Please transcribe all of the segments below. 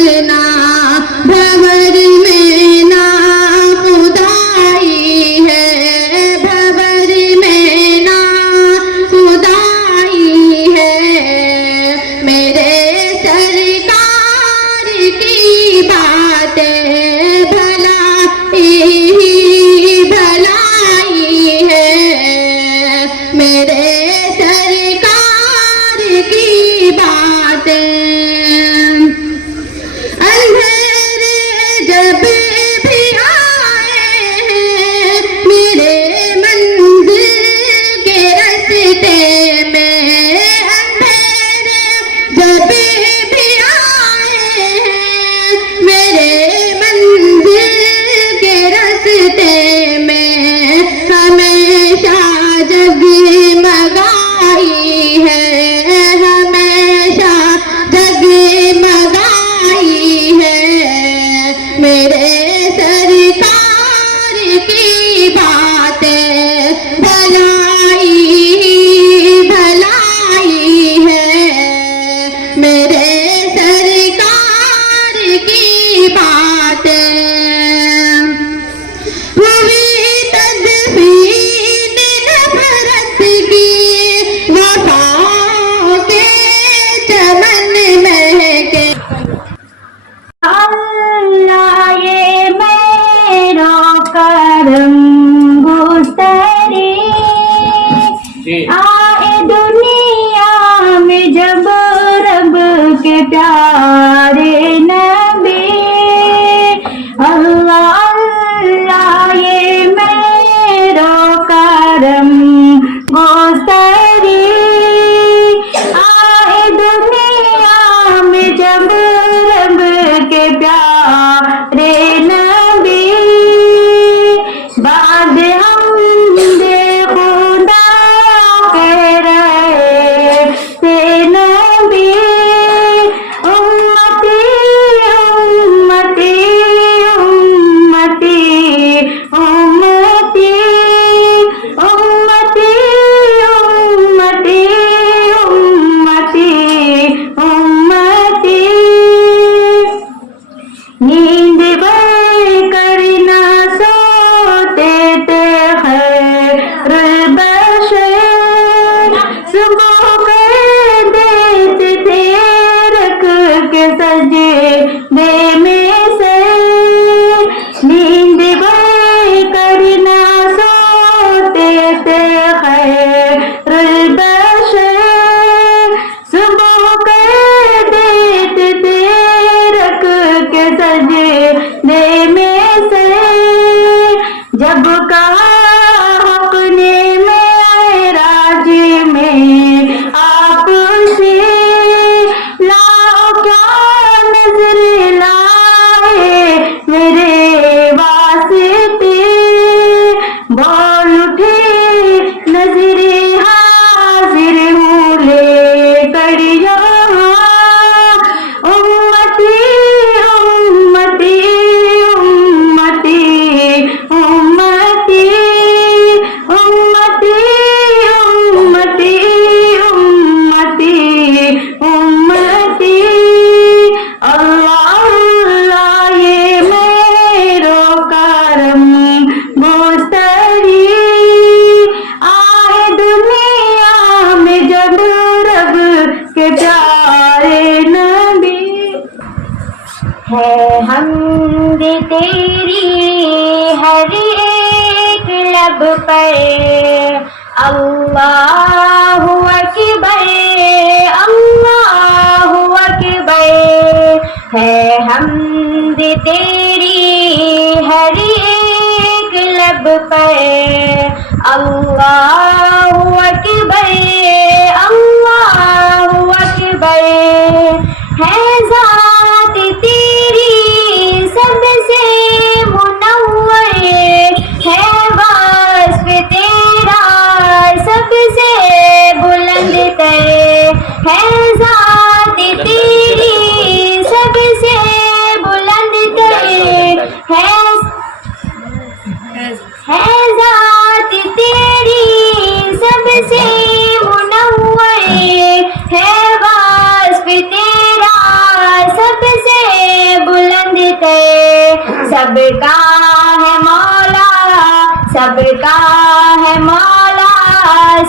چلنا بھور میں نا خدائی ہے، بھور میں نا خدائی ہے، میرے سرکار کی باتیں بھلائی ہی بھلائی ہے، میرے سرکار کی باتیں اندھیرے جب بھی آئے ہیں میرے منزل کے راستے میں، اندھیرے جب بھی آئے ہیں میرے منزل کے راستے میں، ہمیشہ جگمگائی ہے، ہمیشہ جگمگائی ہے، میرے سرکار کی باتیں بھلائی بھلائی ہے، میرے سرکار کی باتیں ہوئی تدفین نفرت کی وفا کے چمن مہکے، اللہ یہ میرا کرم گستری آئے دنیا میں جب رب کے پیارے نبی، اللہ اللہ یہ میرا کرم گستری آئے دنیا میں جب رب کے پیارے نبی، بعد حمد خدا کہہ رہے تھے نبی، امتی امتی امتی امتی امتی امتی امتی امتی، نیند بھر کر نہ سوتے تھے خیر البشر، صبح کر دیتے تھے رکھ کے سجدے میں سے، نیند بھر کر نہ سوتے تھے خیر البشر، صبح کر دیتے تھے رکھ کے سجدے میں سے، جب کہا حق نے معراج میں آپ سے لاؤ کیا نظر لائے میرے واسطے، بول اٹھے نظر حاضر ہوں لے کر یہاں، امتی امتی امتی امتی امتی امتی امتی امتی، اللہ اللہ یہ میرا کرم گستری آئے دنیا میں جب رب کے پیارے نبی، ہے حمد تیری ہر ایک لب پر، اللہ اکبر اللہ اکبر، ہے حمد تیری ہر ایک لب پر، اللہ اکبر اللہ اکبر، ہے ذات تیری سب سے منور، ہے وصف تیرا سب سے بلند تر، ہے ذات تیری سب سے بلند تر، ہے ذات تیری سب سے منور، ہے وصف تیرا سب کا ہے مولا سب کا ہے مولا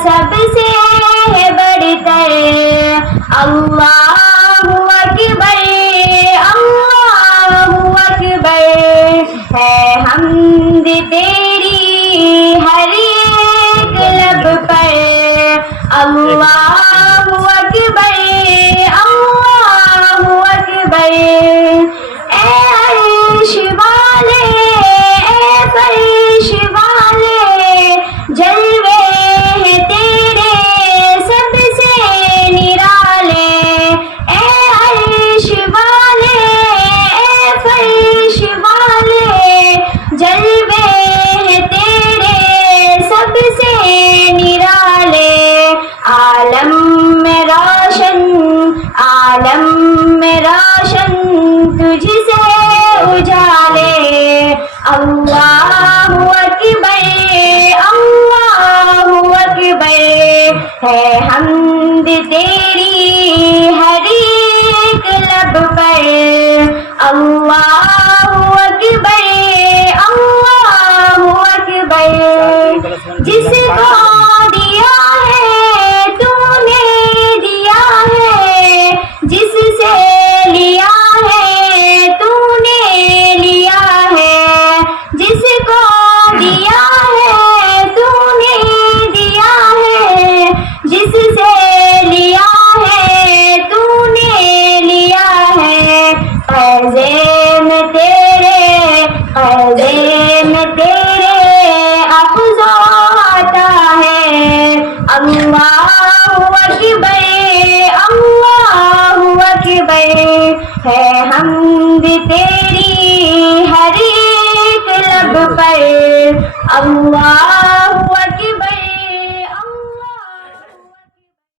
سب سے ہے بڑھ کر اللہ اکبر ہے حمد تیری ہر ایک لب پر اللہ اکبر اے عرش والے اے فرش والے جلوے ہیں تیرے سب سے نرالے اے عرش والے اے فرش والے جلوے ہیں تیرے سب سے نرالے عالم میں روشن تجھ سے اجالے اللہ اکبر ہے حمد تیری ہر ایک لب پر اللہ اکبر جس کو دیا ہے تو نے دیا ہے جس سے لیا ہے تو نے لیا ہے جس کو دیا ہے تو نے دیا ہے جس سے لیا ہے تو نے لیا ہے فیض میں تیرے افزا آتا ہے اللہ اکبر ہے حمد تیری ہر ایک لب پر اللہ اکبر